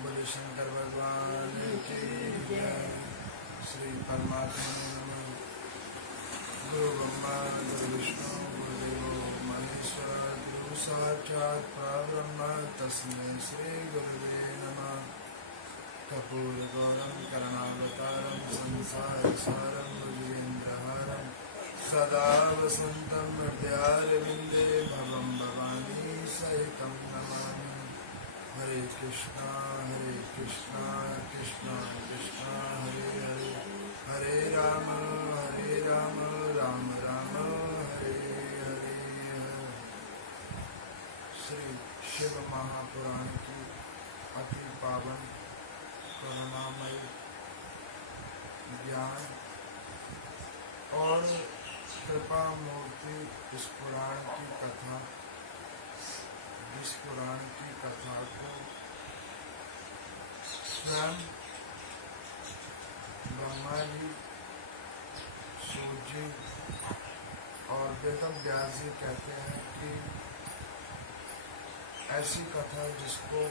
बोले शंकर भगवान की जय। श्री परमात्मा गुरु ब्रह्मा गुरु विष्णु गुरुदेवो महेश्वर गुरु साक्षात् परब्रह्म तस्मै श्री गुरुवे नमः। कर्पूरगौरं करुणावतारं संसारसारं भुजगेन्द्रहारं सदा वसन्तं हृदयारविन्दे भवं भवानी सहितं नमामि। हरे कृष्णा कृष्णा कृष्णा हरे हरे, हरे राम राम राम हरे हरे। श्री शिव महापुराण की अति पावन करुणामय ज्ञान और कृपा मूर्ति इस पुराण की कथा, जिस पुराण की कथा को स्वयं ब्रह्मा जी, सूर्य जी और वेद व्यास जी कहते हैं कि ऐसी कथा जिसको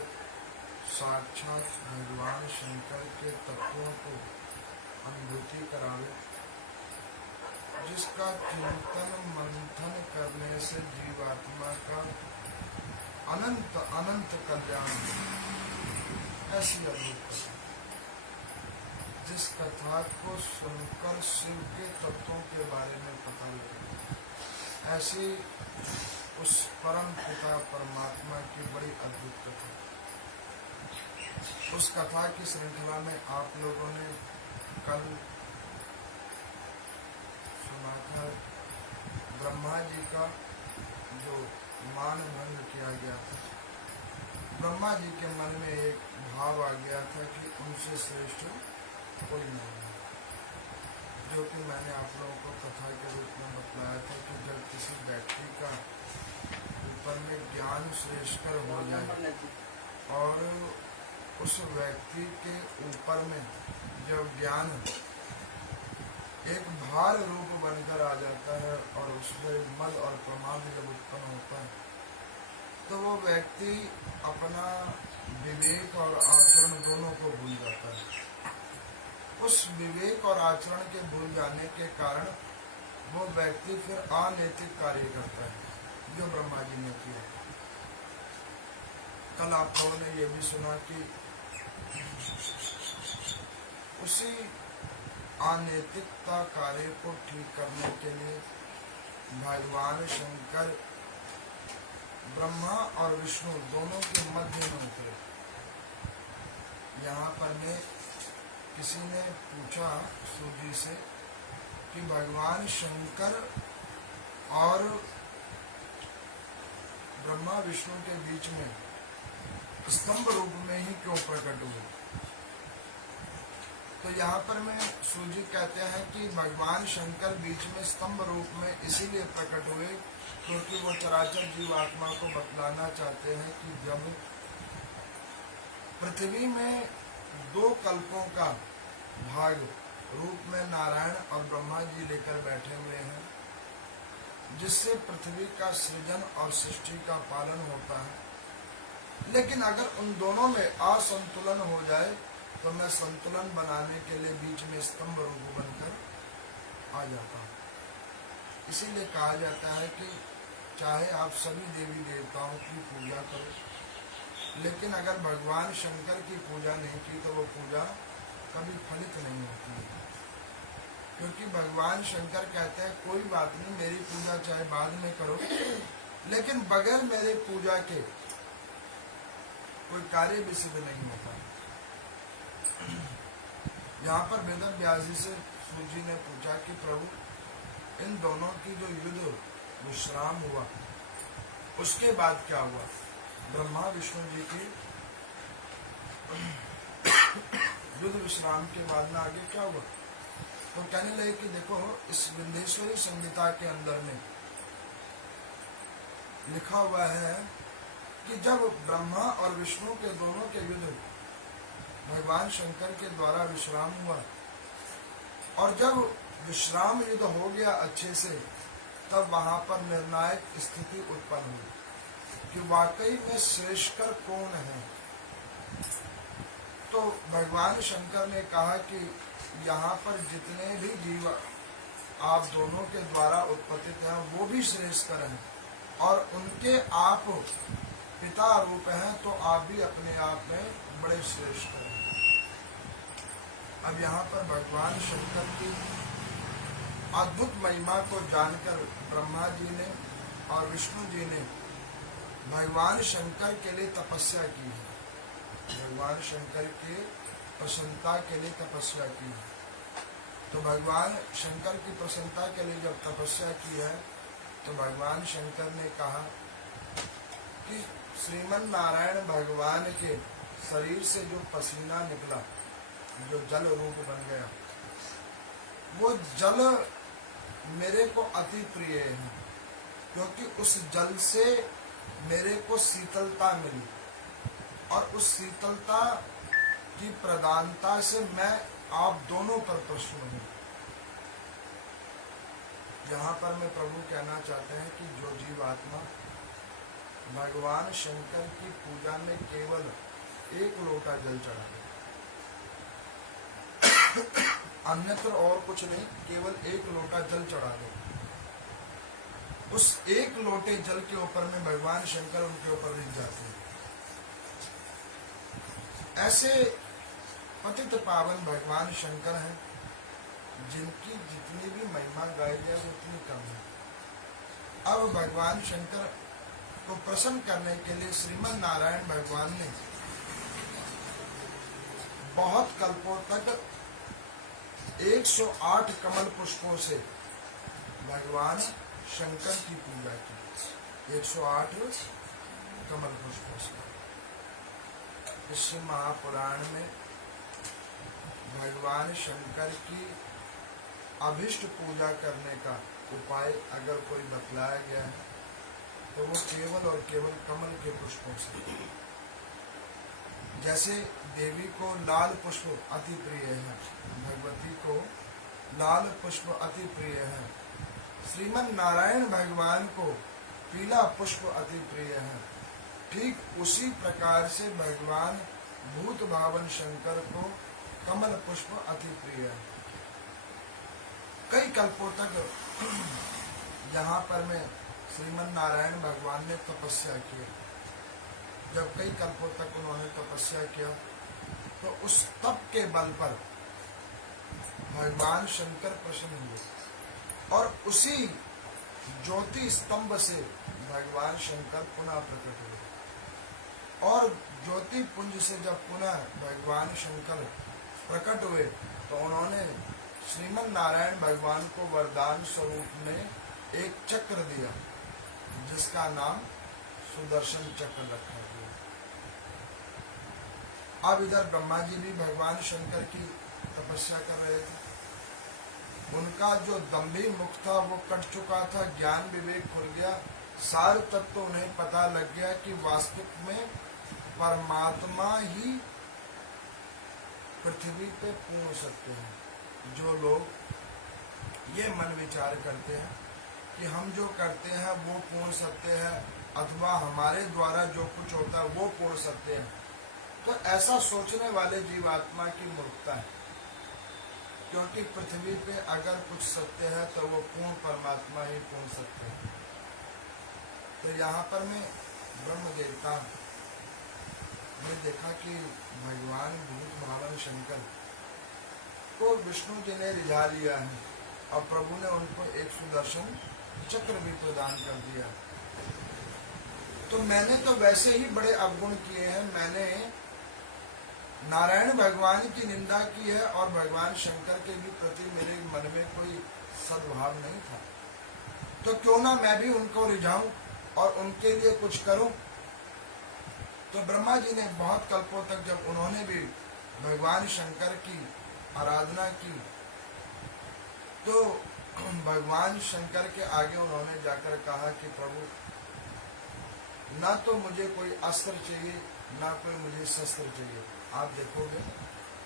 साक्षात भगवान शंकर के तत्वों को अनुभूति करावे, जिसका चिंतन मंथन करने से जीवात्मा का अनंत अनंत कल्याण, ऐसी अद्भुत कथा, जिस कथा को सुनकर शिव के तत्वों के बारे में पता लगे, ऐसी उस परम पिता परमात्मा की बड़ी अद्भुत कथा। उस कथा की श्रृंखला में आप लोगों ने कल सुना था ब्रह्मा जी का जो मान भंग किया गया था। ब्रह्मा जी के मन में एक भाव आ गया था कि उनसे श्रेष्ठ कोई नहीं है, जो कि मैंने आप लोगों को कथा के रूप में बतलाया था कि जब किसी व्यक्ति का ऊपर में ज्ञान श्रेष्ठ हो जाए और उस व्यक्ति के ऊपर में जब ज्ञान एक भार रूप बनकर आ जाता है और उसमें मद और प्रमाद जब उत्पन्न होता है, तो वो व्यक्ति अपना विवेक और आचरण दोनों को भूल जाता है। उस विवेक और आचरण के भूल जाने के कारण वो व्यक्ति फिर अनैतिक कार्य करता है, जो ब्रह्मा जी ने किया। कल आप लोगों ने ये भी सुना कि उसी अनैतिकता कार्य को ठीक करने के लिए भगवान शंकर ब्रह्मा और विष्णु दोनों के मध्य में उतरे। यहाँ पर किसी ने पूछा सूर्य से कि भगवान शंकर और ब्रह्मा विष्णु के बीच में स्तंभ रूप में ही क्यों प्रकट हुए? तो यहाँ पर सूर्य कहते हैं कि भगवान शंकर बीच में स्तंभ रूप में इसीलिए प्रकट हुए क्योंकि वो चराचर जीवात्मा को बतलाना चाहते हैं कि जब पृथ्वी में दो कल्पों का भाग रूप में नारायण और ब्रह्मा जी लेकर बैठे हुए हैं, जिससे पृथ्वी का सृजन और सृष्टि का पालन होता है, लेकिन अगर उन दोनों में असंतुलन हो जाए तो मैं संतुलन बनाने के लिए बीच में स्तंभ रूप बनकर आ जाता हूँ। इसीलिए कहा जाता है कि चाहे आप सभी देवी देवताओं की पूजा करो, लेकिन अगर भगवान शंकर की पूजा नहीं की तो वो पूजा कभी फलित नहीं होती है। क्योंकि भगवान शंकर कहते हैं कोई बात नहीं, मेरी पूजा चाहे बाद में करो, लेकिन बगैर मेरे पूजा के कोई कार्य भी सिद्ध नहीं होता। यहाँ पर वेद व्यास जी से सूर्य ने पूछा कि प्रभु, इन दोनों की जो युद्ध विश्राम हुआ उसके बाद क्या हुआ? ब्रह्मा विष्णु जी की युद्ध विश्राम के बाद में आगे क्या हुआ? तो कहने लगे कि देखो, इस विंध्येश्वरी संहिता के अंदर में लिखा हुआ है कि जब ब्रह्मा और विष्णु के दोनों के युद्ध भगवान शंकर के द्वारा विश्राम हुआ और जब विश्राम युद्ध हो गया अच्छे से, तब वहां पर निर्णायक स्थिति उत्पन्न हुई कि वाकई में श्रेष्ठकर कौन है। भगवान शंकर ने कहा कि यहाँ पर जितने भी जीव आप दोनों के द्वारा उत्पत्तित हैं वो भी श्रेष्ठकर हैं और उनके आप पिता रूप हैं, तो आप भी अपने आप में बड़े श्रेष्ठ हैं। अब यहाँ पर भगवान शंकर की अद्भुत महिमा को जानकर ब्रह्मा जी ने और विष्णु जी ने भगवान शंकर के लिए तपस्या की है। भगवान शंकर के प्रसन्नता के लिए तपस्या की है। तो भगवान शंकर की प्रसन्नता के लिए जब तपस्या की है तो भगवान शंकर ने कहा कि श्रीमन नारायण भगवान के शरीर से जो पसीना निकला, जो जल रूप बन गया, वो जल मेरे को अति प्रिय है, क्योंकि उस जल से मेरे को शीतलता मिली और उस शीतलता की प्रधानता से मैं आप दोनों पर प्रसन्न हूँ। यहाँ पर मैं प्रभु कहना चाहते हैं कि जो जीवात्मा भगवान शंकर की पूजा में केवल एक लोटा जल चढ़ा दे, अन्यत्र और कुछ नहीं, केवल एक लोटा जल चढ़ा दे, उस एक लोटे जल के ऊपर में भगवान शंकर उनके ऊपर रिझ जाते हैं। ऐसे पतित पावन भगवान शंकर हैं जिनकी जितनी भी महिमा गाई जाए उतनी कम है। अब भगवान शंकर को प्रसन्न करने के लिए श्रीमन नारायण भगवान ने बहुत कल्पों तक 108 कमल पुष्पों से भगवान शंकर की पूजा की। 108 कमल पुष्पों से। इस महापुराण में भगवान शंकर की अभिष्ट पूजा करने का उपाय अगर कोई बतलाया गया है तो वो केवल और केवल कमल के पुष्पों से। जैसे देवी को लाल पुष्प अति प्रिय है, भगवती को लाल पुष्प अति प्रिय है, श्रीमन नारायण भगवान को पीला पुष्प अति प्रिय है, ठीक उसी प्रकार से भगवान भूत भावन शंकर को कमल पुष्प अति प्रिय है। कई कल्पों तक यहाँ पर में श्रीमन नारायण भगवान ने तपस्या की। जब कई कल्पों तक उन्होंने तपस्या किया तो उस तप के बल पर भगवान शंकर प्रसन्न हुए और उसी ज्योति स्तंभ से भगवान शंकर पुनः प्रकट हुए। और ज्योति पुंज से जब पुनः भगवान शंकर प्रकट हुए तो उन्होंने श्रीमन नारायण भगवान को वरदान स्वरूप में एक चक्र दिया जिसका नाम सुदर्शन चक्र रखा गया। अब इधर ब्रह्मा जी भी भगवान शंकर की तपस्या कर रहे थे। उनका जो दम्भी मुख था वो कट चुका था, ज्ञान विवेक खुल गया, सार तत्व तो उन्हें पता लग गया कि वास्तव में परमात्मा ही पृथ्वी पे पूर्ण सत्य है। जो लोग ये मन विचार करते हैं कि हम जो करते हैं वो पूर्ण सत्य है अथवा हमारे द्वारा जो कुछ होता है वो पूर्ण सत्य है, तो ऐसा सोचने वाले जीवात्मा की मूर्खता है। क्योंकि पृथ्वी पे अगर कुछ सत्य है तो वो पूर्ण परमात्मा ही पूर्ण सत्य है। तो यहाँ पर मैं ब्रह्म देवता ने देखा कि भगवान भूत भावन शंकर को विष्णु जी ने रिझा लिया है और प्रभु ने उनको एक सुदर्शन चक्र भी प्रदान कर दिया। तो मैंने तो वैसे ही बड़े अवगुण किए हैं, मैंने नारायण भगवान की निंदा की है और भगवान शंकर के भी प्रति मेरे मन में कोई सद्भाव नहीं था, तो क्यों ना मैं भी उनको रिझाऊं और उनके लिए कुछ करूं। तो ब्रह्मा जी ने बहुत कल्पों तक जब उन्होंने भी भगवान शंकर की आराधना की तो भगवान शंकर के आगे उन्होंने जाकर कहा कि प्रभु ना तो मुझे कोई अस्त्र चाहिए ना कोई मुझे शस्त्र चाहिए। आप देखोगे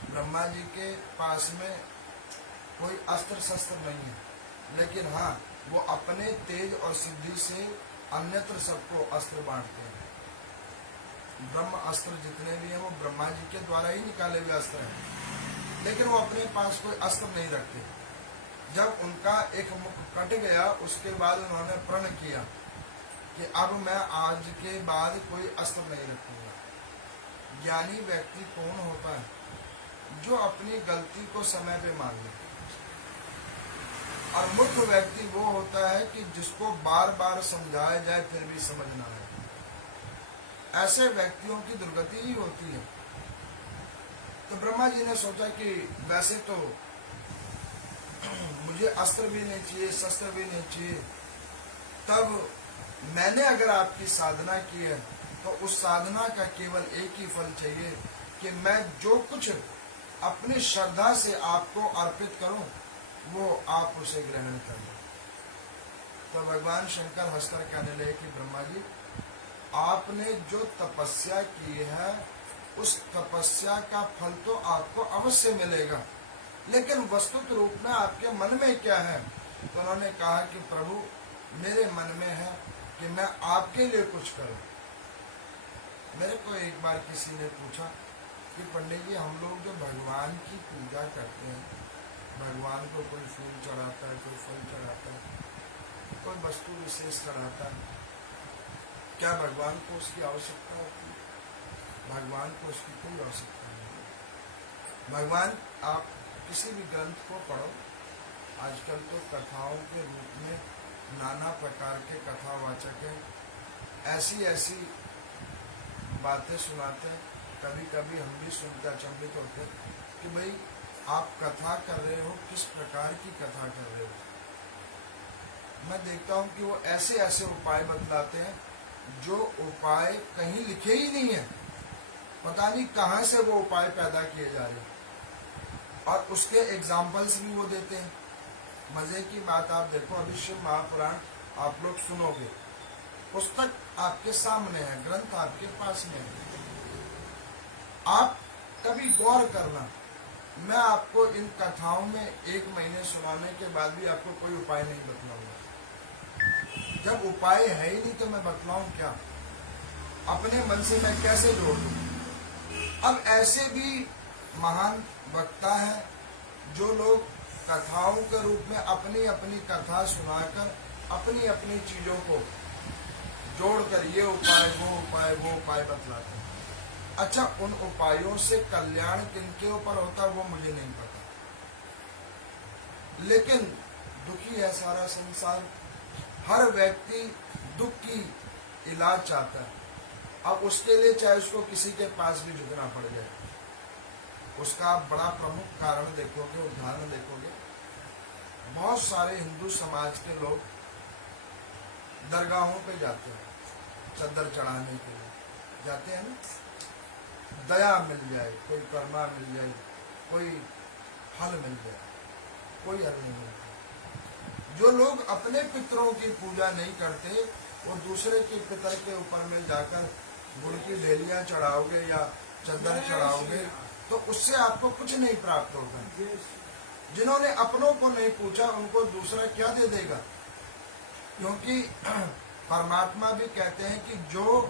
ब्रह्मा जी के पास में कोई अस्त्र शस्त्र नहीं है, लेकिन हाँ वो अपने तेज और सिद्धि से अन्यत्र सबको अस्त्र बांटते हैं। ब्रह्म अस्त्र जितने भी हैं वो ब्रह्मा जी के द्वारा ही निकाले हुए अस्त्र हैं, लेकिन वो अपने पास कोई अस्त्र नहीं रखते। जब उनका एक मुख कट गया उसके बाद उन्होंने प्रण किया कि अब मैं आज के बाद कोई अस्त्र नहीं रखूंगा। ज्ञानी व्यक्ति कौन होता है? जो अपनी गलती को समय पे मान ले। और मूर्ख व्यक्ति वो होता है कि जिसको बार बार समझाया जाए फिर भी समझ ना आए। ऐसे व्यक्तियों की दुर्गति ही होती है। तो ब्रह्मा जी ने सोचा कि वैसे तो मुझे अस्त्र भी नहीं चाहिए, शस्त्र भी नहीं चाहिए, तब मैंने अगर आपकी साधना की है तो उस साधना का केवल एक ही फल चाहिए कि मैं जो कुछ अपनी श्रद्धा से आपको अर्पित करूं वो आप उसे ग्रहण कर लो। तो भगवान शंकर हंसकर कहने लगे कि ब्रह्मा जी, आपने जो तपस्या की है उस तपस्या का फल तो आपको अवश्य मिलेगा, लेकिन वस्तुत रूप में आपके मन में क्या है? तो उन्होंने कहा कि प्रभु, मेरे मन में है कि मैं आपके लिए कुछ करूं। मेरे को एक बार किसी ने पूछा कि पंडित जी, हम लोग जो भगवान की पूजा करते हैं, भगवान को कोई फूल चढ़ाता है, कोई फल चढ़ाता है, कोई वस्तु विशेष चढ़ाता है, क्या भगवान को उसकी आवश्यकता होती है? भगवान को उसकी कोई आवश्यकता नहीं। भगवान, आप किसी भी ग्रंथ को पढ़ो, आजकल तो कथाओं के रूप में नाना प्रकार के कथावाचक हैं, ऐसी ऐसी बातें सुनाते हैं। कभी कभी हम भी सुनकर अचंभित होते हैं कि भाई आप कथा कर रहे हो, किस प्रकार की कथा कर रहे हो? मैं देखता हूँ कि वो ऐसे ऐसे उपाय बतलाते हैं जो उपाय कहीं लिखे ही नहीं है, पता नहीं कहाँ से वो उपाय पैदा किए जा रहे हैं, और उसके एग्जाम्पल्स भी वो देते हैं। मजे की बात आप देखो, अभी शिव महापुराण आप लोग सुनोगे, पुस्तक आपके सामने है, ग्रंथ आपके पास में है, आप कभी गौर करना। मैं आपको इन कथाओं में 1 महीने सुनाने के बाद भी आपको कोई उपाय नहीं बतलाऊंगा। जब उपाय है ही नहीं तो मैं बतलाऊं क्या? अपने मन से मैं कैसे जोड़ दूं? अब ऐसे भी महान वक्ता है जो लोग कथाओं के रूप में अपनी अपनी कथा सुनाकर अपनी अपनी चीजों को जोड़कर ये उपाय वो उपाय बतलाते हैं। अच्छा, उन उपायों से कल्याण किनके ऊपर होता है वो मुझे नहीं पता, लेकिन दुखी है सारा संसार। हर व्यक्ति दुख की इलाज चाहता है। अब उसके लिए चाहे उसको किसी के पास भी झुकना पड़ जाए। उसका आप बड़ा प्रमुख कारण देखोगे, उदाहरण देखोगे, बहुत सारे हिंदू समाज के लोग दरगाहों पे जाते हैं, चद्दर चढ़ाने के लिए जाते हैं ना, दया मिल जाए, कोई कर्मा मिल जाए, कोई फल मिल जाए, कोई हल नहीं मिलता। जो लोग अपने पितरों की पूजा नहीं करते, वो दूसरे के पितर के ऊपर में जाकर गुड़ की ढेलियां चढ़ाओगे या चद्दर चढ़ाओगे तो उससे आपको कुछ नहीं प्राप्त होगा। जिन्होंने अपनों को नहीं पूछा उनको दूसरा क्या दे देगा? क्योंकि परमात्मा भी कहते हैं कि जो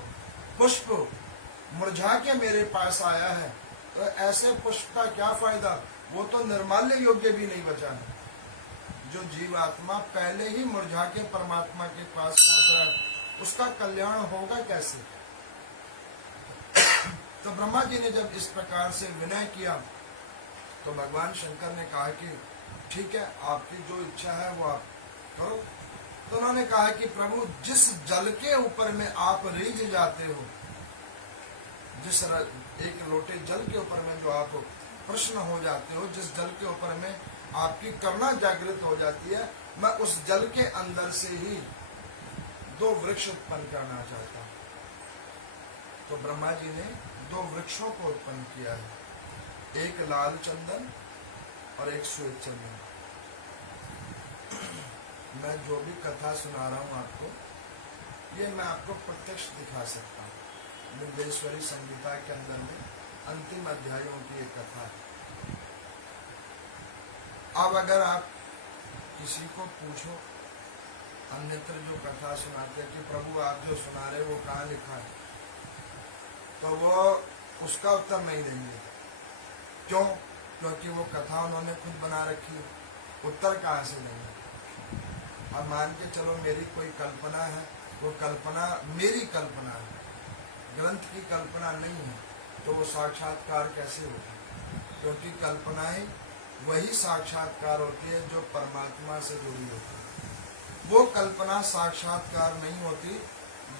पुष्प मुरझा के मेरे पास आया है तो ऐसे पुष्प का क्या फायदा, वो तो निर्माल्य योग्य भी नहीं बचा है। जो जीवात्मा पहले ही मुरझा के परमात्मा के पास पहुंच रहा है उसका कल्याण होगा कैसे? तो ब्रह्मा जी ने जब इस प्रकार से विनय किया तो भगवान शंकर ने कहा कि ठीक है, आपकी जो इच्छा है वो आप करो। तो उन्होंने कहा कि प्रभु, जिस जल के ऊपर में आप रीझ जाते हो, जिस एक लोटे जल के ऊपर में जो आप प्रश्न हो जाते हो, जिस जल के ऊपर में आपकी करुणा जागृत हो जाती है, मैं उस जल के अंदर से ही 2 वृक्ष उत्पन्न करना चाहता हूं। तो ब्रह्मा जी ने 2 वृक्षों को उत्पन्न किया है, एक लाल चंदन और एक श्वेत चंदन। मैं जो भी कथा सुना रहा हूं आपको, ये मैं आपको प्रत्यक्ष दिखा सकता हूँ। बिंदेश्वरी संगीता के अंदर में अंतिम अध्यायों की एक कथा है। अब अगर आप किसी को पूछो, अन्यत्र जो कथा सुनाते हैं कि प्रभु आप जो सुना रहे वो कहाँ लिखा है, तो वो उसका उत्तर नहीं देंगे। क्यों? क्योंकि वो कथा उन्होंने खुद बना रखी है, उत्तर कहाँ से देंगे। अब मान के चलो मेरी कोई कल्पना है, वो कल्पना मेरी कल्पना है, ग्रंथ की कल्पना नहीं है, तो वो साक्षात्कार कैसे होगा? क्योंकि कल्पनाएं वही साक्षात्कार होती है जो परमात्मा से जुड़ी होती है। वो कल्पना साक्षात्कार नहीं होती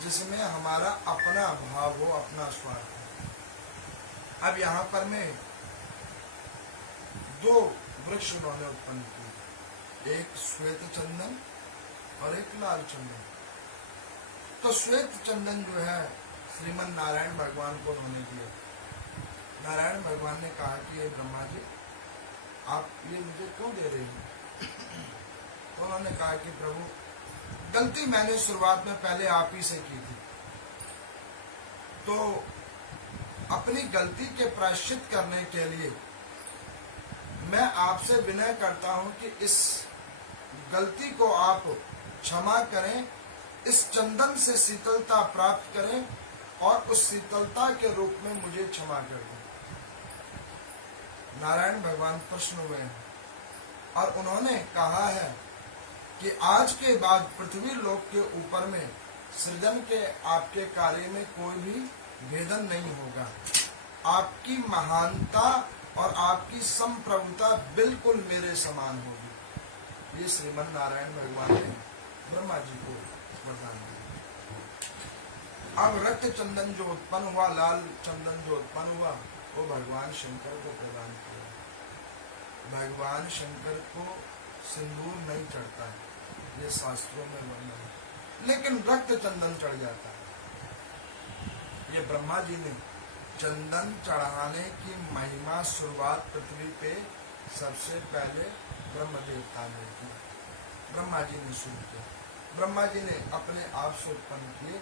जिसमें हमारा अपना भाव हो, अपना स्वार्थ हो। अब यहाँ पर मैं दो वृक्ष उन्होंने उत्पन्न किए, एक श्वेत चंदन और एक लाल चंदन। तो श्वेत चंदन जो है श्रीमन नारायण भगवान को उन्होंने दिया। नारायण भगवान ने कहा कि ये ब्रह्मा जी, आप ये मुझे क्यों दे रहे हैं? तो उन्होंने कहा कि प्रभु, गलती मैंने शुरुआत में पहले आप ही से की थी, तो अपनी गलती के प्रायश्चित करने के लिए मैं आपसे विनय करता हूं कि इस गलती को आप क्षमा करें, इस चंदन से शीतलता प्राप्त करें और उस शीतलता के रूप में मुझे क्षमा कर दें। नारायण भगवान प्रसन्न हुए हैं और उन्होंने कहा है कि आज के बाद पृथ्वी लोक के ऊपर में सृजन के आपके कार्य में कोई भी भेदन नहीं होगा। आपकी महानता और आपकी संप्रभुता बिल्कुल मेरे समान होगी। ये श्रीमन नारायण भगवान ने ब्रह्मा जी को वरदान दिया। अब रक्त चंदन जो उत्पन्न हुआ, लाल चंदन जो उत्पन्न हुआ, वो भगवान शंकर को प्रदान किया। भगवान शंकर को सिंदूर नहीं चढ़ता है, ये शास्त्रों में वर्णन है, लेकिन रक्त चंदन चढ़ जाता है। ये ब्रह्मा जी ने चंदन चढ़ाने की महिमा शुरुआत पृथ्वी पे सबसे पहले ब्रह्म देवता ने की। ब्रह्मा जी ने शुरू किया। ब्रह्मा जी ने अपने आप से उत्पन्न किए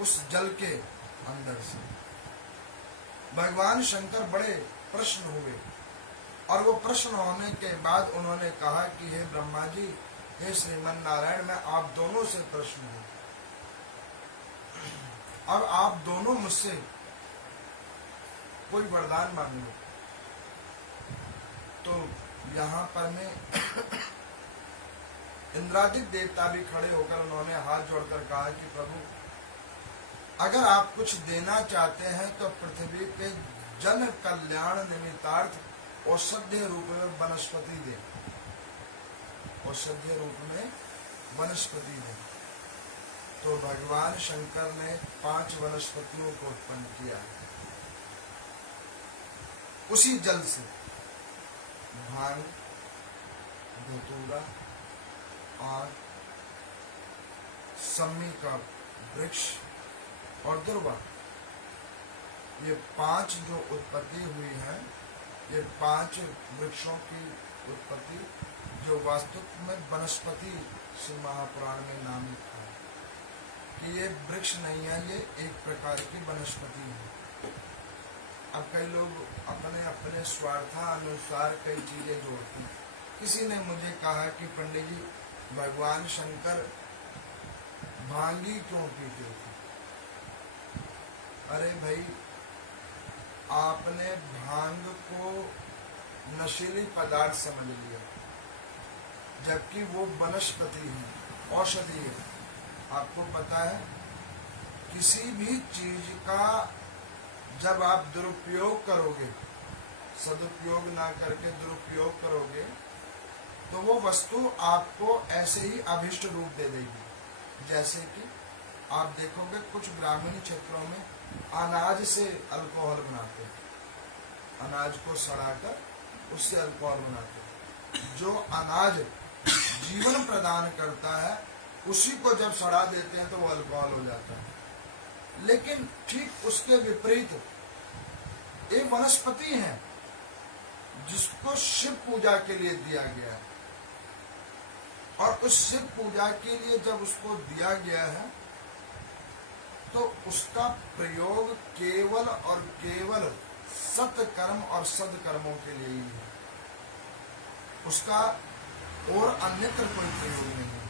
उस जल के अंदर से। भगवान शंकर बड़े प्रश्न हुए और वो प्रश्न होने के बाद उन्होंने कहा कि हे ब्रह्मा जी, हे श्रीमन नारायण, मैं आप दोनों से प्रश्न हूं। अब आप दोनों मुझसे कोई वरदान मांग लो। तो यहाँ पर मैं इंद्रादिक देवता भी खड़े होकर उन्होंने हाथ जोड़कर कहा कि प्रभु, अगर आप कुछ देना चाहते हैं तो पृथ्वी पे जन कल्याण निमित्तार्थ औषधीय रूप में वनस्पति दे, औषधीय रूप में वनस्पति दे। तो भगवान शंकर ने 5 वनस्पतियों को उत्पन्न किया उसी जल से। भांग, धतूरा और सम्मी का वृक्ष और दुर्वा, ये 5 जो उत्पत्ति हुई है, ये 5 वृक्षों की उत्पत्ति जो वास्तव में वनस्पति श्री महापुराण में नामित है कि ये वृक्ष नहीं है, ये एक प्रकार की वनस्पति है। अब कई लोग अपने अपने स्वार्थानुसार कई चीजें जोड़ते हैं। किसी ने मुझे कहा कि पंडित जी, भगवान शंकर भांगी क्यों पीते थे? अरे भाई, आपने भांग को नशीली पदार्थ समझ लिया, जबकि वो वनस्पति है, औषधि है। आपको पता है, किसी भी चीज का जब आप दुरुपयोग करोगे, सदुपयोग ना करके दुरुपयोग करोगे, तो वो वस्तु आपको ऐसे ही अभिष्ट रूप दे देगी। जैसे कि आप देखोगे कुछ ग्रामीण क्षेत्रों में अनाज से अल्कोहल बनाते हैं, अनाज को सड़ाकर उससे अल्कोहल बनाते हैं। जो अनाज जीवन प्रदान करता है, उसी को जब सड़ा देते हैं तो वो अल्कोहल हो जाता है। लेकिन ठीक उसके विपरीत एक वनस्पति है जिसको शिव पूजा के लिए दिया गया है, और उस शिव पूजा के लिए जब उसको दिया गया है तो उसका प्रयोग केवल और केवल सत्कर्म और सदकर्मों के लिए ही है, उसका और अन्यत्र कोई प्रयोग नहीं है।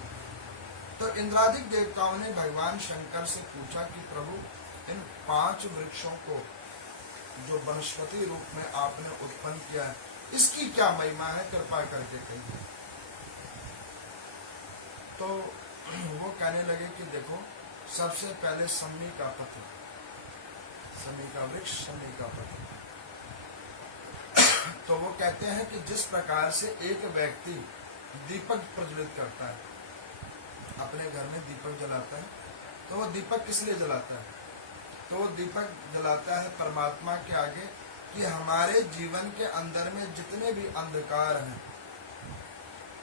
तो इंद्रादिक देवताओं ने भगवान शंकर से पूछा कि प्रभु, इन 5 वृक्षों को जो वनस्पति रूप में आपने उत्पन्न किया है, इसकी क्या महिमा है, कृपा करके कहिए। तो वो कहने लगे कि देखो, सबसे पहले सम्मी का पत्र, सम्मी का वृक्ष, सम्मी का पत्र। तो वो कहते हैं कि जिस प्रकार से एक व्यक्ति दीपक प्रज्वलित करता है, अपने घर में दीपक जलाता है, तो वो दीपक किस लिए जलाता है? तो वो दीपक जलाता है परमात्मा के आगे कि हमारे जीवन के अंदर में जितने भी अंधकार हैं,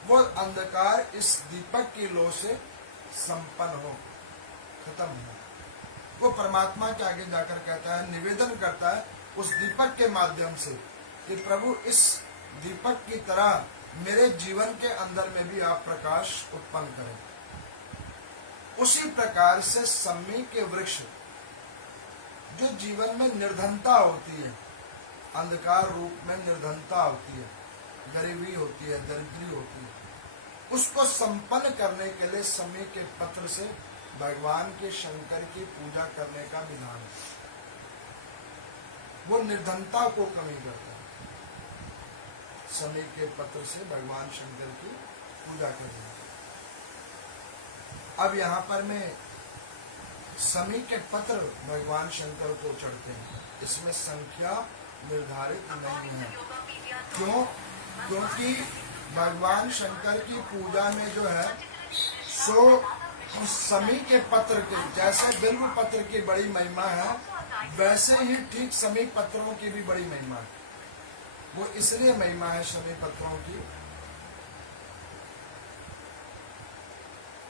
वो अंधकार इस दीपक की लो से संपन्न हो, खत्म हो। वो परमात्मा के आगे जाकर कहता है, निवेदन करता है उस दीपक के माध्यम से कि प्रभु, इस दीपक की तरह मेरे जीवन के अंदर में भी आप प्रकाश उत्पन्न करें। उसी प्रकार से सम्मी के वृक्ष, जो जीवन में निर्धनता होती है, अंधकार रूप में निर्धनता होती है, गरीबी होती है, दरिद्री होती है, उसको संपन्न करने के लिए सम्मी के पत्र से भगवान के शंकर की पूजा करने का विधान है। वो निर्धनता को कमी करता है। सम्मी के पत्र से भगवान शंकर की पूजा करनी। अब यहाँ पर में सम्मी के पत्र भगवान शंकर को चढ़ते हैं, इसमें संख्या निर्धारित नहीं है। क्यों? क्योंकि भगवान शंकर की पूजा में जो है सो सम्मी के पत्र की, जैसे बिल्व पत्र की बड़ी महिमा है, वैसे ही ठीक सम्मी पत्रों की भी बड़ी महिमा है। वो इसलिए महिमा है सम्मी पत्रों की,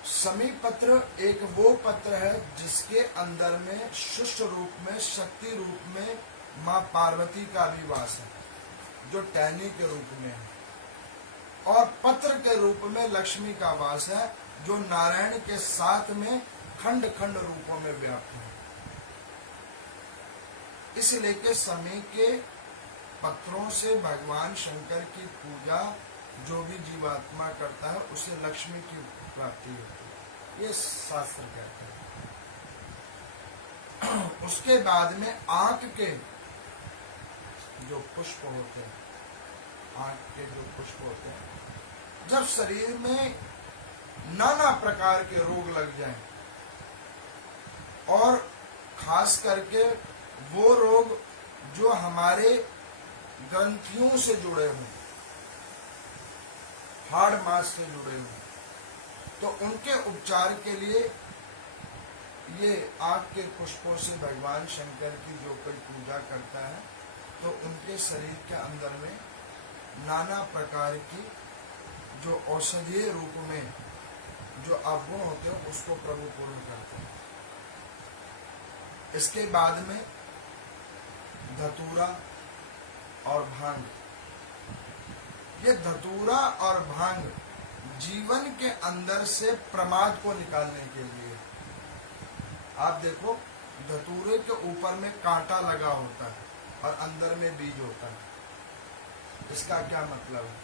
सम्मी पत्र एक वो पत्र है जिसके अंदर में शिष्य रूप में, शक्ति रूप में माँ पार्वती का भी वास है, जो टहनी के रूप में है, और पत्र के रूप में लक्ष्मी का वास है, जो नारायण के साथ में खंड खंड रूपों में व्याप्त है। इसलिए के सम्मी के पत्रों से भगवान शंकर की पूजा जो भी जीवात्मा करता है, उसे लक्ष्मी की प्राप्ति होती है, ये शास्त्र कहते हैं। उसके बाद में आंख के जो पुष्प होते हैं, आंख के जो पुष्प होते हैं, जब शरीर में नाना प्रकार के रोग लग जाएं, और खास करके वो रोग जो हमारे ग्रंथियों से जुड़े हों, हाड़ मांस से जुड़े हों, तो उनके उपचार के लिए ये आंख के पुष्पों से भगवान शंकर की जो कोई पूजा करता है, तो उनके शरीर के अंदर में नाना प्रकार की जो औषधीय रूप में जो अवगुण होते हैं, उसको प्रभु पूर्ण करते हैं। इसके बाद में धतूरा और भांग, ये धतूरा और भांग जीवन के अंदर से प्रमाद को निकालने के लिए। आप देखो, धतूरे के ऊपर में कांटा लगा होता है और अंदर में बीज होता है। इसका क्या मतलब है?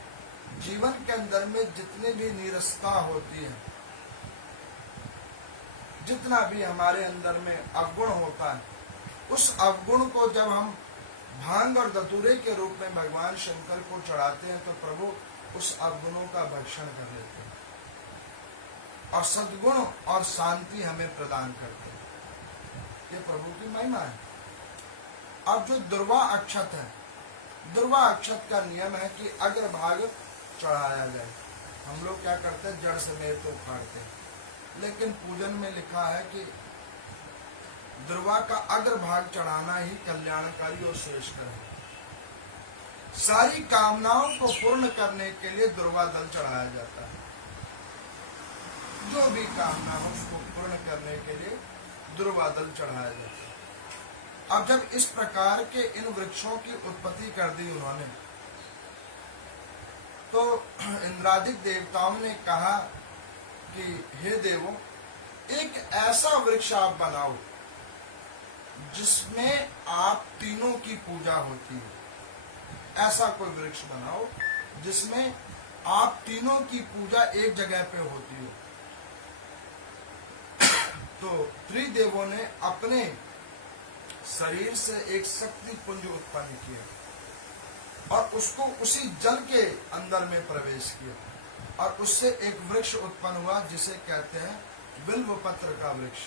जीवन के अंदर में जितनी भी नीरसता होती है, जितना भी हमारे अंदर में अवगुण होता है, उस अवगुण को जब हम भांग और धतूरे के रूप में भगवान शंकर को चढ़ाते हैं, तो प्रभु उस अवगुणों का भक्षण कर लेते हैं और सद्गुण और शांति हमें प्रदान करते हैं। ये प्रभु की महिमा है। अब जो दुर्वा अक्षत है, दुर्वा अक्षत का नियम है कि अग्रभाग चढ़ाया जाए। हम लोग क्या करते हैं, जड़ समेत तो उखाड़ते हैं, लेकिन पूजन में लिखा है कि दुर्वा का अग्रभाग चढ़ाना ही कल्याणकारी और श्रेष्ठ है। सारी कामनाओं को पूर्ण करने के लिए दुर्वा दल चढ़ाया जाता है। जो भी कामना हो उसको पूर्ण करने के लिए दुर्वा दल चढ़ाया जाता है। अब जब इस प्रकार के इन वृक्षों की उत्पत्ति कर दी उन्होंने, तो इंद्रादिक देवताओं ने कहा कि हे देवों, एक ऐसा वृक्ष आप बनाओ जिसमें आप तीनों की पूजा होती है। ऐसा कोई वृक्ष बनाओ जिसमें आप तीनों की पूजा एक जगह पे होती हो। तो त्रिदेवों ने अपने शरीर से एक शक्ति पुंज उत्पन्न किया और उसको उसी जल के अंदर में प्रवेश किया और उससे एक वृक्ष उत्पन्न हुआ जिसे कहते हैं बिल्व पत्र का वृक्ष।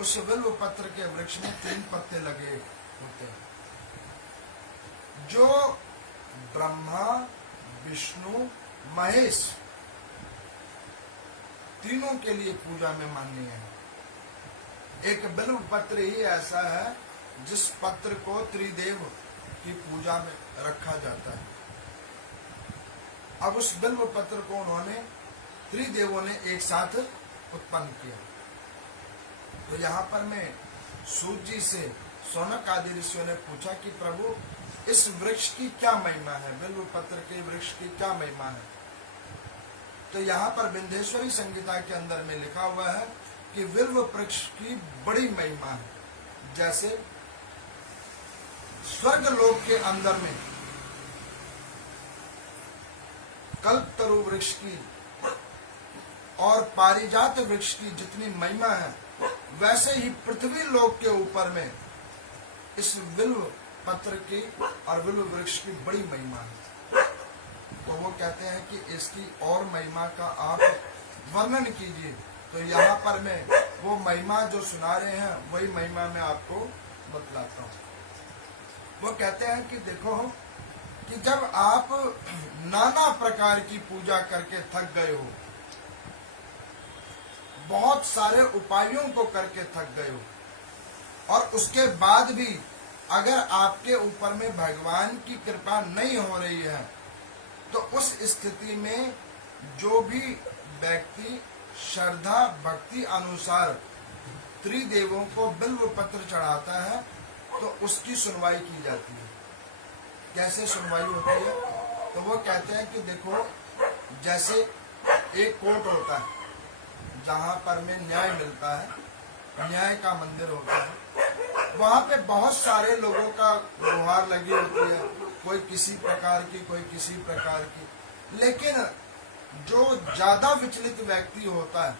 उस बिल्व पत्र के वृक्ष में 3 पत्ते लगे होते हैं जो ब्रह्मा विष्णु महेश तीनों के लिए पूजा में मान्य है। एक बिल्व पत्र ही ऐसा है जिस पत्र को त्रिदेव की पूजा में रखा जाता है। अब उस बिल्व पत्र को उन्होंने त्रिदेवों ने एक साथ उत्पन्न किया। तो यहाँ पर मैं सूत जी से सौनक आदि ऋषियों ने पूछा कि प्रभु इस वृक्ष की क्या महिमा है, बिल्व पत्र के वृक्ष की क्या महिमा है। तो यहाँ पर विंध्येश्वरी संहिता के अंदर में लिखा हुआ है कि बिल्व वृक्ष की बड़ी महिमा है। जैसे स्वर्ग लोक के अंदर में कल्पतरु वृक्ष की और पारिजात वृक्ष की जितनी महिमा है, वैसे ही पृथ्वी लोक के ऊपर में इस बिल्व पत्र की और बिल्व वृक्ष की बड़ी महिमा है। तो वो कहते हैं कि इसकी और महिमा का आप वर्णन कीजिए। तो यहाँ पर मैं वो महिमा जो सुना रहे हैं वही महिमा मैं आपको बतलाता हूँ। वो कहते हैं कि देखो कि जब आप नाना प्रकार की पूजा करके थक गए हो, बहुत सारे उपायों को करके थक गए हो और उसके बाद भी अगर आपके ऊपर में भगवान की कृपा नहीं हो रही है, तो उस स्थिति में जो भी व्यक्ति श्रद्धा भक्ति अनुसार त्रिदेवों को बिल्व पत्र चढ़ाता है तो उसकी सुनवाई की जाती है। कैसे सुनवाई होती है? तो वो कहते हैं कि देखो जैसे एक कोर्ट होता है जहाँ पर में न्याय मिलता है, न्याय का मंदिर होता है, वहाँ पे बहुत सारे लोगों का गुहार लगी होती है, कोई किसी प्रकार की कोई किसी प्रकार की। लेकिन जो ज्यादा विचलित व्यक्ति होता है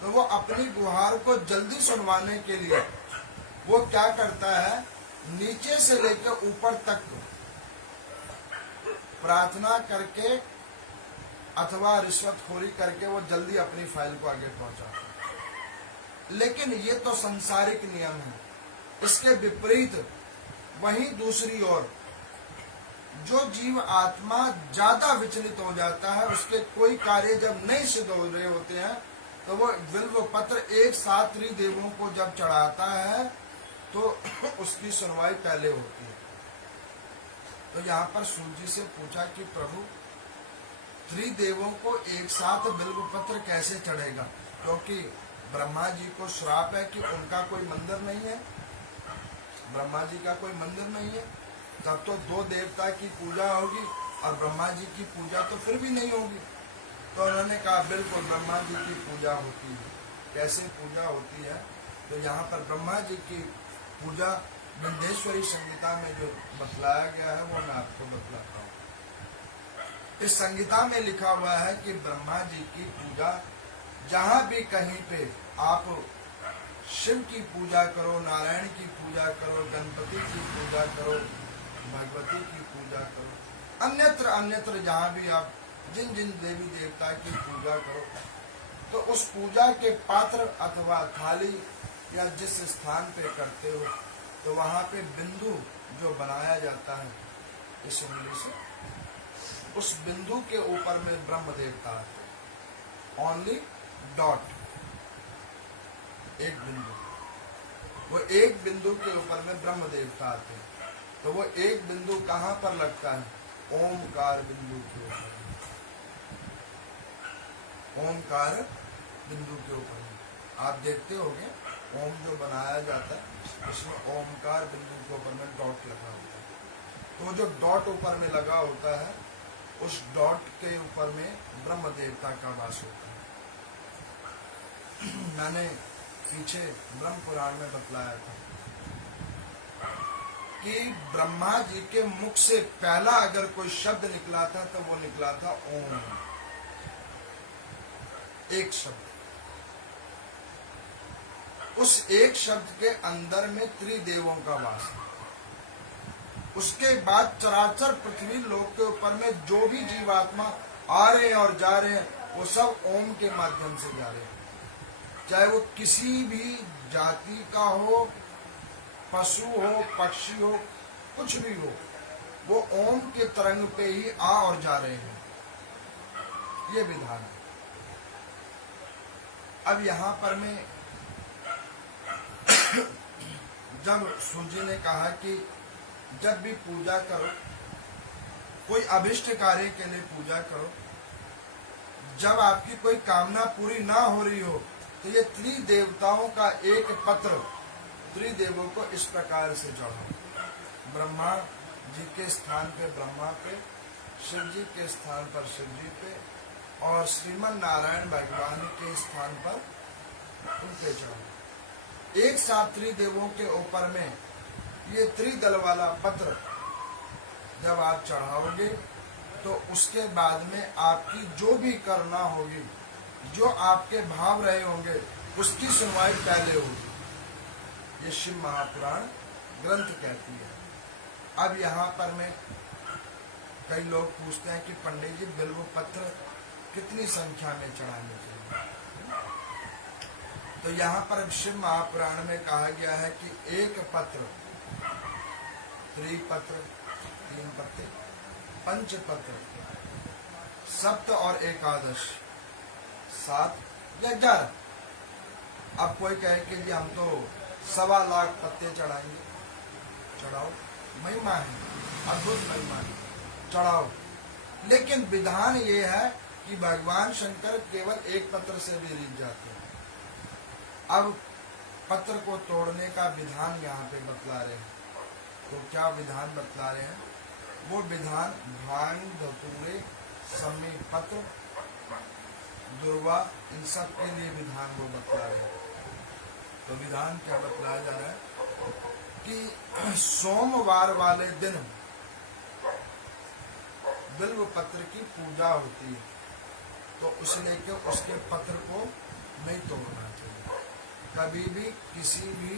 तो वो अपनी गुहार को जल्दी सुनवाने के लिए वो क्या करता है, नीचे से लेकर ऊपर तक प्रार्थना करके अथवा रिश्वतखोरी करके वो जल्दी अपनी फाइल को आगे पहुंचाता है। लेकिन ये तो संसारिक नियम है। इसके विपरीत वहीं दूसरी ओर जो जीव आत्मा ज्यादा विचलित हो जाता है, उसके कोई कार्य जब नहीं सिद्ध हो रहे होते हैं, तो वो बिल्व पत्र एक साथ त्रिदेवों को जब चढ़ाता है तो उसकी सुनवाई पहले होती है। तो यहाँ पर सूत जी से पूछा कि प्रभु त्रिदेवों को एक साथ बिल्व पत्र कैसे चढ़ेगा, क्योंकि ब्रह्मा जी को श्राप है कि उनका कोई मंदिर नहीं है, ब्रह्मा जी का कोई मंदिर नहीं है। तब तो 2 देवता की पूजा होगी और ब्रह्मा जी की पूजा तो फिर भी नहीं होगी। तो उन्होंने कहा बिल्कुल ब्रह्मा जी की पूजा होती है। कैसे पूजा होती है? तो यहाँ पर ब्रह्मा जी की पूजा विंध्येश्वरी संहिता में जो बतलाया गया है वो मैं आपको बतलाता हूँ। इस संहिता में लिखा हुआ है कि ब्रह्मा जी की पूजा जहाँ भी कहीं पे आप शिव की पूजा करो, नारायण की पूजा करो, गणपति की पूजा करो, भगवती की पूजा करो, अन्यत्र अन्यत्र जहाँ भी आप जिन जिन देवी देवता की पूजा करो, तो उस पूजा के पात्र अथवा थाली या जिस स्थान पे करते हो तो वहाँ पे बिंदु जो बनाया जाता है इस उंगली से, उस बिंदु के ऊपर में ब्रह्म देवता आते, ओनली डॉट, एक बिंदु, वो एक बिंदु के ऊपर में ब्रह्म देवता आते हैं। तो वो एक बिंदु कहाँ पर लगता है? ओमकार बिंदु के ऊपर, ओमकार बिंदु के ऊपर। आप देखते होंगे ओम जो बनाया जाता है उसमें ओमकार बिंदु के ऊपर में डॉट लगा होता है। तो जो डॉट ऊपर में लगा होता है उस डॉट के ऊपर में ब्रह्म देवता का वास होता है। मैंने पीछे ब्रह्म पुराण में बतलाया था कि ब्रह्मा जी के मुख से पहला अगर कोई शब्द निकला था तो वो निकला था ओम, एक शब्द। उस एक शब्द के अंदर में त्रिदेवों का वास है। उसके बाद चराचर पृथ्वी लोक के ऊपर में जो भी जीवात्मा आ रहे हैं और जा रहे हैं वो सब ओम के माध्यम से जा रहे हैं। चाहे वो किसी भी जाति का हो, पशु हो, पक्षी हो, कुछ भी हो, वो ओम के तरंग पे ही आ और जा रहे हैं। ये विधान है। अब यहां पर मैं जब सूर्य ने कहा कि जब भी पूजा करो, कोई अभिष्ट कार्य के लिए पूजा करो, जब आपकी कोई कामना पूरी ना हो रही हो तो ये त्रिदेवताओं का एक पत्र त्रिदेवों को इस प्रकार से चढ़ाओ। ब्रह्मा जी के स्थान पे ब्रह्मा पे, शिव जी के स्थान पर शिव जी पे, और श्रीमन नारायण भगवान के स्थान पर उनके चढ़ाओ। एक साथ त्रिदेवों के ऊपर में ये त्रिदल वाला पत्र जब आप चढ़ाओगे तो उसके बाद में आपकी जो भी करना होगी, जो आपके भाव रहे होंगे, उसकी सुनवाई पहले होगी। ये शिव महापुराण ग्रंथ कहती है। अब यहाँ पर में कई लोग पूछते हैं कि पंडित जी बिल्व पत्र कितनी संख्या में चढ़ाने चाहिए। तो यहाँ पर शिव महापुराण में कहा गया है कि एक पत्र, त्रिपत्र 3 पत्ते, पंचपत्र, सप्त और एकादश 7 या 11। अब कोई कहे कि जी हम तो 1.25 लाख पत्ते चढ़ाएंगे, चढ़ाओ, महिमा है, अद्भुत महिमा है, चढ़ाओ। लेकिन विधान ये है कि भगवान शंकर केवल एक पत्र से भी रीझ जाते हैं। अब पत्र को तोड़ने का विधान यहाँ पे बतला रहे हैं। तो क्या विधान बतला रहे हैं? वो विधान भांग, धतूरे, सम्मी पत्र, दुर्वा, इन सब के लिए विधान वो बतला रहे हैं। तो विधान क्या बतलाया जा रहा है कि सोमवार वाले दिन बिल्व पत्र की पूजा होती है, तो उसने के उसके पत्र को नहीं तोड़ना चाहिए। कभी भी किसी भी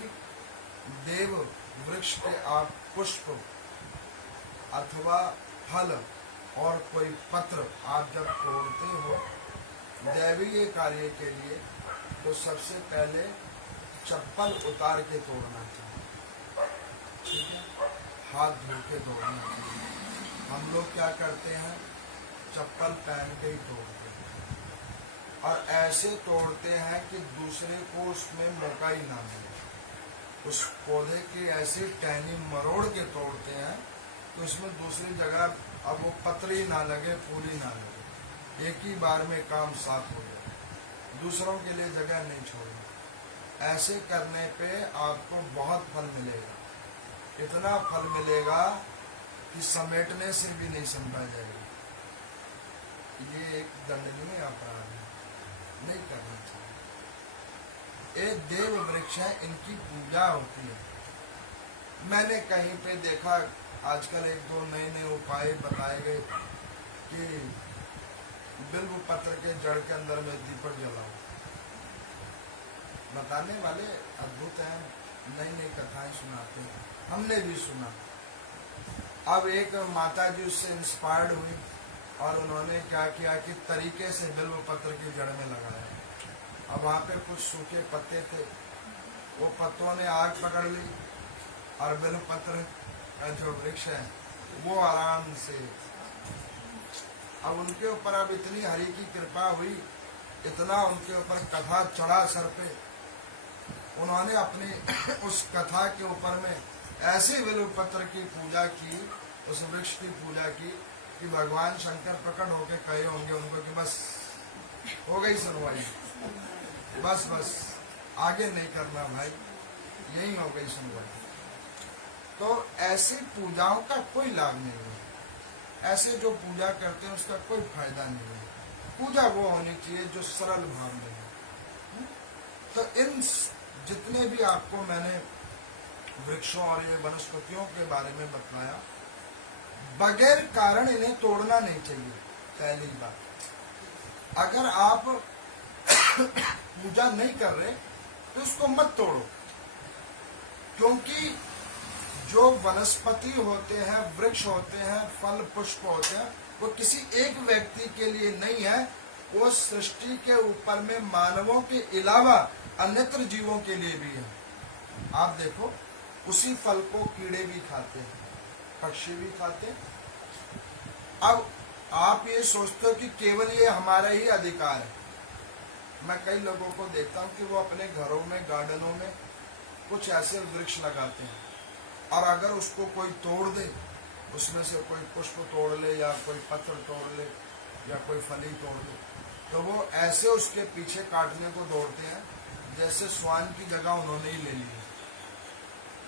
देव वृक्ष के आप पुष्प अथवा फल और कोई पत्र आप जब तोड़ते हो दैवीय कार्य के लिए, तो सबसे पहले चप्पल उतार के तोड़ना चाहिए, ठीक है? हाथ धो के तोड़ना चाहिए। हम लोग क्या करते हैं, चप्पल पहन के ही तोड़ते हैं, और ऐसे तोड़ते हैं कि दूसरे को उसमें मौका ही ना मिले। उस पौधे की ऐसी टहनी मरोड़ के तोड़ते हैं तो इसमें दूसरी जगह अब वो पतरी ना लगे, फूली ना लगे, एक ही बार में काम साफ हो जाए, दूसरों के लिए जगह नहीं छोड़ना। ऐसे करने पे आपको बहुत फल मिलेगा, इतना फल मिलेगा कि समेटने से भी नहीं समझा जाएगा। ये एक दंडनीय अपराध है, नहीं करना चाहिए। एक देव वृक्ष है, इनकी पूजा होती है। मैंने कहीं पे देखा, आजकल 1-2 नए उपाय बताए गए कि बिल्व पत्र के जड़ के अंदर में दीपक जलाओ। बताने वाले अद्भुत हैं, नई कथाएं सुनाते हैं, हमने भी सुना। अब एक माता जी उससे इंस्पायर्ड हुई और उन्होंने क्या किया कि तरीके से बिल्व पत्र की जड़ में लगाया। अब वहाँ पे कुछ सूखे पत्ते थे, वो पत्तों ने आग पकड़ ली और बिल्व पत्र का जो वृक्ष है वो आराम से, अब उनके ऊपर अब इतनी हरि की कृपा हुई, इतना उनके ऊपर कथा चढ़ा सर पे, उन्होंने अपनी उस कथा के ऊपर में ऐसे बिल्व पत्र की पूजा की, उस वृक्ष की पूजा की कि भगवान शंकर प्रकट होके कहे होंगे उनको कि बस हो गई सुनवाई, बस बस आगे नहीं करना भाई, यही हो गई सुनवाई। तो ऐसी पूजाओं का कोई लाभ नहीं है, ऐसे जो पूजा करते हैं उसका कोई फायदा नहीं है। पूजा वो होनी चाहिए जो सरल भाव में है। तो इन जितने भी आपको मैंने वृक्षों और ये वनस्पतियों के बारे में बताया, बगैर कारण इन्हें तोड़ना नहीं चाहिए। पहली बात, अगर आप पूजा नहीं कर रहे तो उसको मत तोड़ो, क्योंकि जो वनस्पति होते हैं, वृक्ष होते हैं, फल पुष्प होते हैं, वो किसी एक व्यक्ति के लिए नहीं है, वो सृष्टि के ऊपर में मानवों के अलावा अन्यत्र जीवों के लिए भी है। आप देखो, उसी फल को कीड़े भी खाते हैं, पक्षी भी खाते हैं। अब आप ये सोचते हो कि केवल ये हमारा ही अधिकार है। मैं कई लोगों को देखता हूँ कि वो अपने घरों में, गार्डनों में कुछ ऐसे वृक्ष लगाते हैं, और अगर उसको कोई तोड़ दे, उसमें से कोई पुष्प तोड़ ले या कोई पत्र तोड़ ले या कोई फली तोड़ ले, तो वो ऐसे उसके पीछे काटने को दौड़ते हैं जैसे स्वान की जगह उन्होंने ही ले ली है।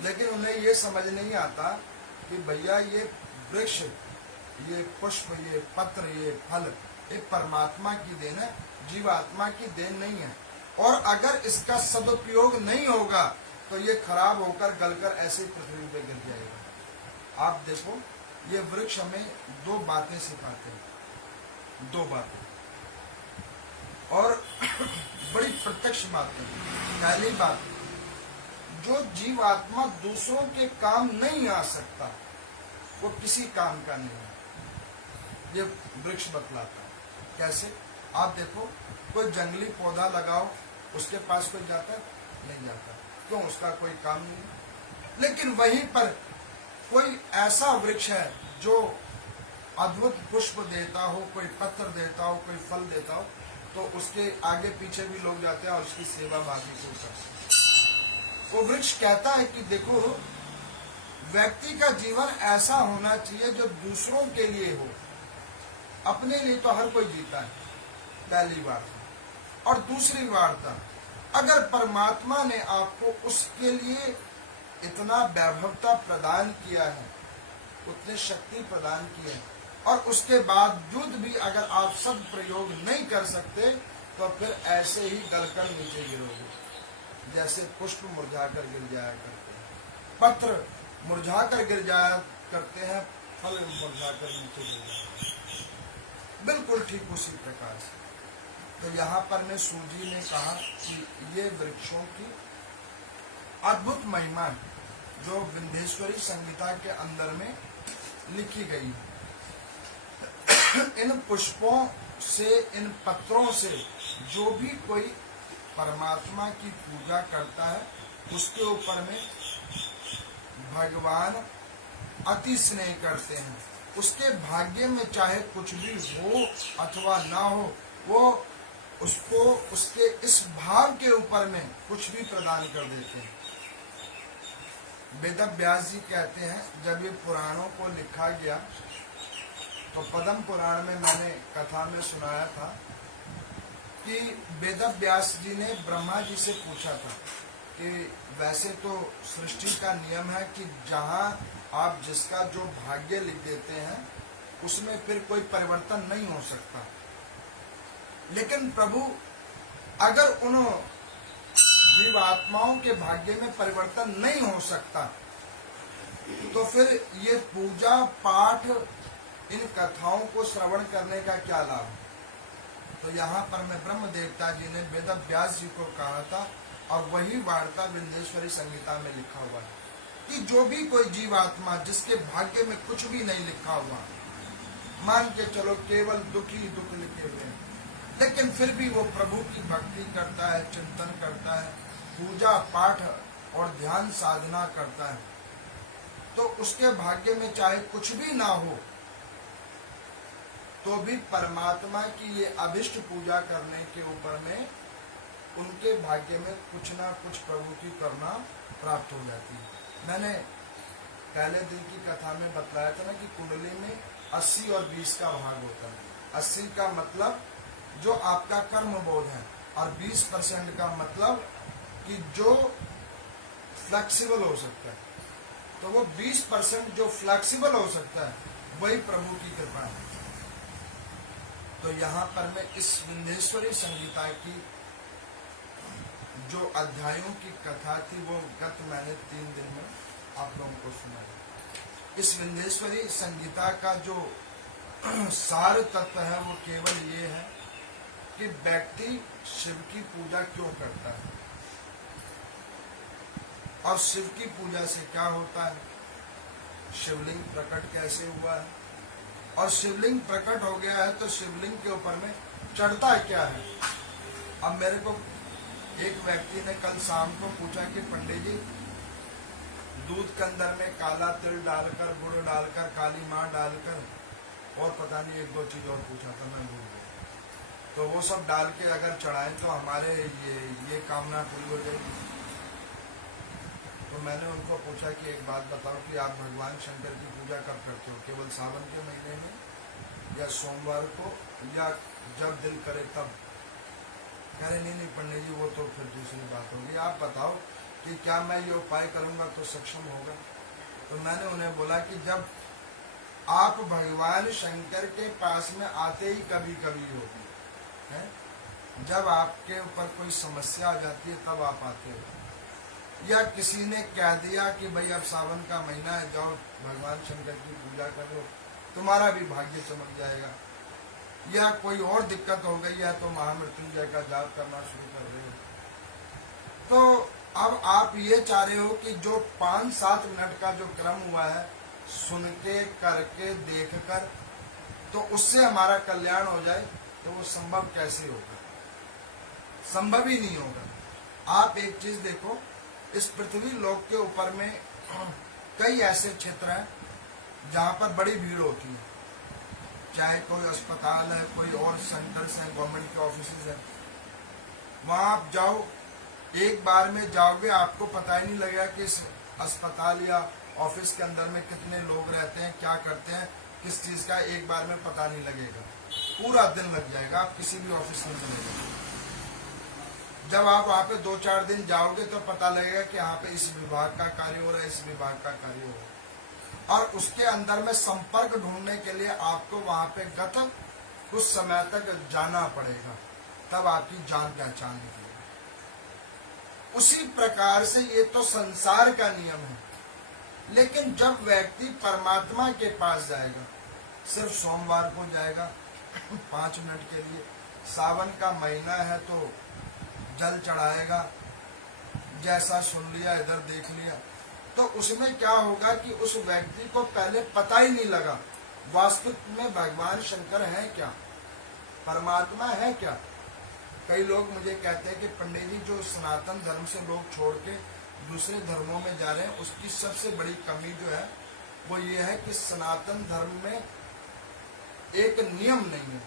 लेकिन उन्हें ये समझ नहीं आता कि भैया ये वृक्ष, ये पुष्प, ये पत्र, ये फल, ये परमात्मा की देन है, जीवात्मा की देन नहीं है। और अगर इसका सदुपयोग नहीं होगा तो ये खराब होकर गलकर ऐसे ही पृथ्वी पे गिर जाएगा। आप देखो, ये वृक्ष हमें दो बातें सिखाते हैं, दो बातें, और बड़ी प्रत्यक्ष बातें। पहली बात, जो जीवात्मा दूसरों के काम नहीं आ सकता वो किसी काम का नहीं है, ये वृक्ष बतलाता है। कैसे? आप देखो, कोई जंगली पौधा लगाओ, उसके पास कोई जाता है? नहीं जाता। क्यों? उसका कोई काम नहीं है। लेकिन वहीं पर कोई ऐसा वृक्ष है जो अद्भुत पुष्प देता हो, कोई पत्र देता हो, कोई फल देता हो, तो उसके आगे पीछे भी लोग जाते हैं और उसकी सेवा भागी को करते हैं। वो वृक्ष कहता है कि देखो, व्यक्ति का जीवन ऐसा होना चाहिए जो दूसरों के लिए हो, अपने लिए तो हर कोई जीता है, पहली वार्ता। और दूसरी वार्ता, अगर परमात्मा ने आपको उसके लिए इतना वैभवता प्रदान किया है, उतने शक्ति प्रदान की है, और उसके बावजूद भी अगर आप सदप्रयोग नहीं कर सकते तो फिर ऐसे ही गलकर नीचे गिरोगे, जैसे पुष्प मुरझाकर गिर जाया करते हैं, पत्र मुरझाकर गिर जाया करते हैं, फल मुरझाकर नीचे गिर जाते हैं। बिल्कुल ठीक उसी प्रकार से तो यहाँ पर में सूजी ने कहा कि ये वृक्षों की अद्भुत महिमा है जो विंध्येश्वरी संहिता के अंदर में लिखी गई है। इन पुष्पों से, इन पत्रों से जो भी कोई परमात्मा की पूजा करता है, उसके ऊपर में भगवान अति स्नेह करते हैं। उसके भाग्य में चाहे कुछ भी हो अथवा ना हो, वो उसको उसके इस भाव के ऊपर में कुछ भी प्रदान कर देते हैं। वेद व्यास जी कहते हैं, जब ये पुराणों को लिखा गया तो पद्म पुराण में मैंने कथा में सुनाया था कि वेद व्यास जी ने ब्रह्मा जी से पूछा था कि वैसे तो सृष्टि का नियम है कि जहाँ आप जिसका जो भाग्य लिख देते हैं उसमें फिर कोई परिवर्तन नहीं हो सकता, लेकिन प्रभु अगर उन जीवात्माओं के भाग्य में परिवर्तन नहीं हो सकता तो फिर ये पूजा पाठ, इन कथाओं को श्रवण करने का क्या लाभ? तो यहाँ पर मैं ब्रह्म देवता जी ने वेद व्यास जी को कहा था, और वही वार्ता विंध्येश्वरी संहिता में लिखा हुआ है कि जो भी कोई जीवात्मा जिसके भाग्य में कुछ भी नहीं लिखा हुआ, मान के चलो केवल दुख ही दुख लिखे हुए हैं, लेकिन फिर भी वो प्रभु की भक्ति करता है, चिंतन करता है, पूजा पाठ और ध्यान साधना करता है, तो उसके भाग्य में चाहे कुछ भी ना हो तो भी परमात्मा की ये अभिष्ट पूजा करने के ऊपर में उनके भाग्य में कुछ ना कुछ प्रभु की करुणा प्राप्त हो जाती है। मैंने पहले दिन की कथा में बताया था ना कि कुंडली में 80 और 20 का भाग होता है। 80 का मतलब जो आपका कर्म बोध है, और 20% का मतलब कि जो फ्लेक्सिबल हो सकता है। तो वो 20% जो फ्लेक्सिबल हो सकता है वही प्रभु की कृपा है। तो यहाँ पर मैं इस विंध्येश्वरी संहिता की जो अध्यायों की कथा थी वो गत मैंने 3 दिन में आप लोगों को सुनाई। इस विंध्येश्वरी संहिता का जो सार तत्व है वो केवल ये है कि व्यक्ति शिव की पूजा क्यों करता है। और शिव की पूजा से क्या होता है, शिवलिंग प्रकट कैसे हुआ है, और शिवलिंग प्रकट हो गया है तो शिवलिंग के ऊपर में चढ़ता क्या है। अब मेरे को एक व्यक्ति ने कल शाम को पूछा कि पंडित जी, दूध के अंदर में काला तिल डालकर, गुड़ डालकर, काली माँ डालकर, और पता नहीं एक दो चीज और पूछा था, मैं भूल गया, तो वो सब डाल के अगर चढ़ाएं तो हमारे ये कामना पूरी हो जाएगी। तो मैंने उनको पूछा कि एक बात बताओ कि आप भगवान शंकर की पूजा कब करते हो, केवल सावन के महीने में या सोमवार को या जब दिल करे तब। कह रहे नहीं पंडित जी, वो तो फिर दूसरी बात होगी, आप बताओ कि क्या मैं ये उपाय करूंगा तो सक्षम होगा। तो मैंने उन्हें बोला कि जब आप भगवान शंकर के पास में आते ही कभी कभी होगी है, जब आपके ऊपर कोई समस्या आ जाती है तब आप आते हो, या किसी ने कह दिया कि भाई अब सावन का महीना है, जाओ भगवान शंकर की पूजा करो, तुम्हारा भी भाग्य चमक जाएगा, या कोई और दिक्कत हो गई है तो महामृत्युंजय का जाप करना शुरू कर रहे हो। तो अब आप ये चाह रहे हो कि जो 5-7 मिनट का जो क्रम हुआ है, सुन के, करके, देख कर, तो उससे हमारा कल्याण हो जाए, तो वो संभव कैसे होगा, संभव ही नहीं होगा। आप एक चीज देखो, इस पृथ्वी लोक के ऊपर में कई ऐसे क्षेत्र हैं जहां पर बड़ी भीड़ होती है, चाहे कोई अस्पताल है, कोई और सेंटर्स हैं, गवर्नमेंट के ऑफिस हैं, वहां आप जाओ, एक बार में जाओगे आपको पता ही नहीं लगेगा कि इस अस्पताल या ऑफिस के अंदर में कितने लोग रहते हैं, क्या करते हैं, किस चीज का एक बार में पता नहीं लगेगा, पूरा दिन लग जाएगा। आप किसी भी ऑफिस में चले जाओ, जब आप वहां पे 2-4 दिन जाओगे तो पता लगेगा कि यहाँ पे इस विभाग का कार्य हो रहा है, इस विभाग का कार्य हो रहा है, और उसके अंदर में संपर्क ढूंढने के लिए आपको वहां पे गत कुछ समय तक जाना पड़ेगा, तब आपकी जान पहचान निकलेगी। उसी प्रकार से ये तो संसार का नियम है, लेकिन जब व्यक्ति परमात्मा के पास जाएगा, सिर्फ सोमवार को जाएगा 5 मिनट के लिए, सावन का महीना है तो जल चढ़ाएगा, जैसा सुन लिया, इधर देख लिया, तो उसमें क्या होगा कि उस व्यक्ति को पहले पता ही नहीं लगा वास्तव में भगवान शंकर है क्या, परमात्मा है क्या। कई लोग मुझे कहते हैं कि पंडित जी, जो सनातन धर्म से लोग छोड़ के दूसरे धर्मों में जा रहे हैं, उसकी सबसे बड़ी कमी जो है वो ये है कि सनातन धर्म में एक नियम नहीं है।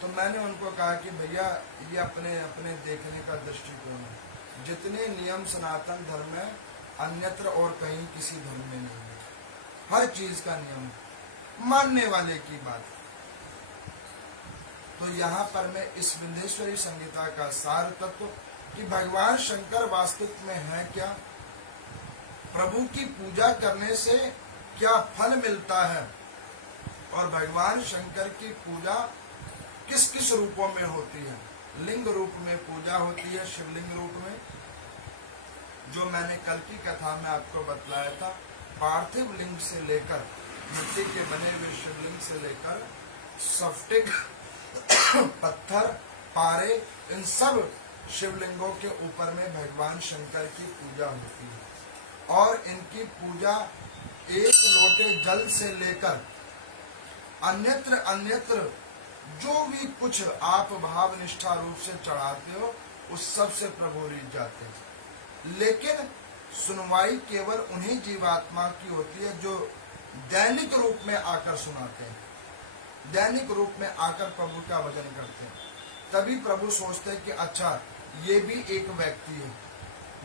तो मैंने उनको कहा कि भैया, ये अपने अपने देखने का दृष्टिकोण है, जितने नियम सनातन धर्म में अन्यत्र और कहीं किसी धर्म में नहीं है, हर चीज का नियम मानने वाले की बात। तो यहाँ पर मैं इस विंध्येश्वरी संहिता का सार तत्व कि भगवान शंकर वास्तविक में है क्या, प्रभु की पूजा करने से क्या फल मिलता है, और भगवान शंकर की पूजा किस किस रूपों में होती है। लिंग रूप में पूजा होती है, शिवलिंग रूप में, जो मैंने कल की कथा में आपको बतलाया था, पार्थिव लिंग से लेकर मिट्टी के बने हुए शिवलिंग से लेकर स्फटिक पत्थर, पारे, इन सब शिवलिंगों के ऊपर में भगवान शंकर की पूजा होती है, और इनकी पूजा 1 लोटे जल से लेकर अन्यत्र अन्यत्र जो भी कुछ आप भाव निष्ठा रूप से चढ़ाते हो, उस सब से प्रभु रीझ जाते हैं। लेकिन सुनवाई केवल उन्हीं जीवात्मा की होती है जो दैनिक रूप में आकर सुनाते हैं, दैनिक रूप में आकर प्रभु का भजन करते हैं। तभी प्रभु सोचते हैं कि अच्छा, ये भी एक व्यक्ति है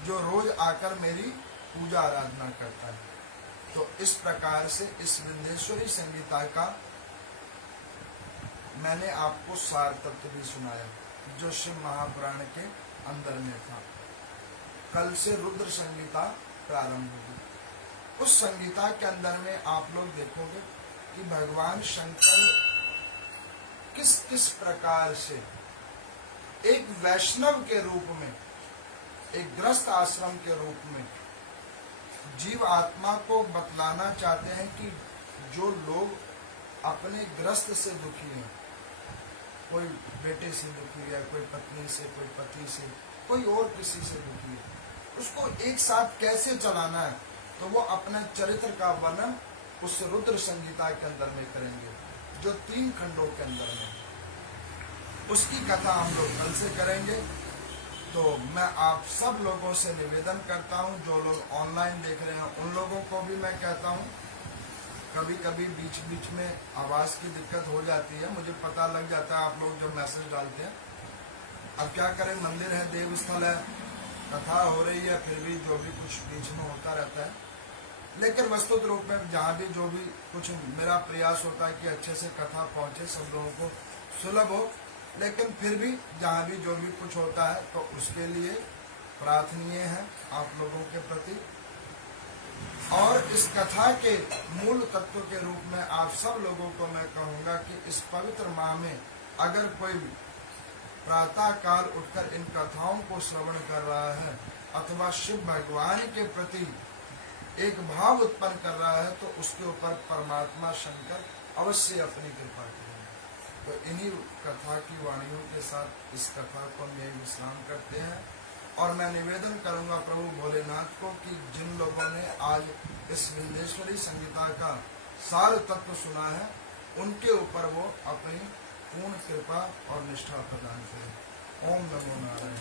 जो रोज आकर मेरी पूजा आराधना करता है। तो इस प्रकार से इस विंध्येश्वरी संहिता का मैंने आपको सार तत्व भी सुनाया, जो शिव महापुराण के अंदर में था। कल से रुद्र संहिता प्रारंभ होगी। उस संहिता के अंदर में आप लोग देखोगे कि भगवान शंकर किस किस प्रकार से एक वैष्णव के रूप में, एक ग्रस्त आश्रम के रूप में जीव आत्मा को बतलाना चाहते हैं कि जो लोग अपने ग्रस्त से दुखी हैं, कोई बेटे से दुखी है, कोई पत्नी से, कोई पति से, कोई और किसी से दुखी है, उसको एक साथ कैसे चलाना है, तो वो अपने चरित्र का वर्णन उस रुद्र संहिता के अंदर में करेंगे, जो 3 खंडों के अंदर में। उसकी कथा हम लोग कल से करेंगे। तो मैं आप सब लोगों से निवेदन करता हूं, जो लोग ऑनलाइन देख रहे हैं उन लोगों को भी मैं कहता हूं, कभी कभी बीच बीच में आवाज़ की दिक्कत हो जाती है, मुझे पता लग जाता है आप लोग जब मैसेज डालते हैं। अब क्या करें, मंदिर है, देव स्थल है, कथा हो रही है, फिर भी जो भी कुछ बीच में होता रहता है। लेकिन वस्तुत रूप में जहाँ भी जो भी कुछ मेरा प्रयास होता है कि अच्छे से कथा पहुँचे, सब लोगों को सुलभ हो। लेकिन फिर भी जहाँ भी जो भी कुछ होता है तो उसके लिए प्रार्थनीय है आप लोगों के प्रति। और इस कथा के मूल तत्व के रूप में आप सब लोगों को मैं कहूँगा कि इस पवित्र माह में अगर कोई प्रातः काल उठकर इन कथाओं को श्रवण कर रहा है अथवा शिव भगवान के प्रति एक भाव उत्पन्न कर रहा है, तो उसके ऊपर परमात्मा शंकर अवश्य अपनी कृपा करेंगे। तो इन्हीं कथा की वाणियों के साथ इस कथा को हम यही विश्राम करते हैं। और मैं निवेदन करूंगा प्रभु भोलेनाथ को कि जिन लोगों ने आज इस विंध्येश्वरी संहिता का सार तत्व सुना है, उनके ऊपर वो अपनी पूर्ण कृपा और निष्ठा प्रदान करें। ओम नमो नारायण।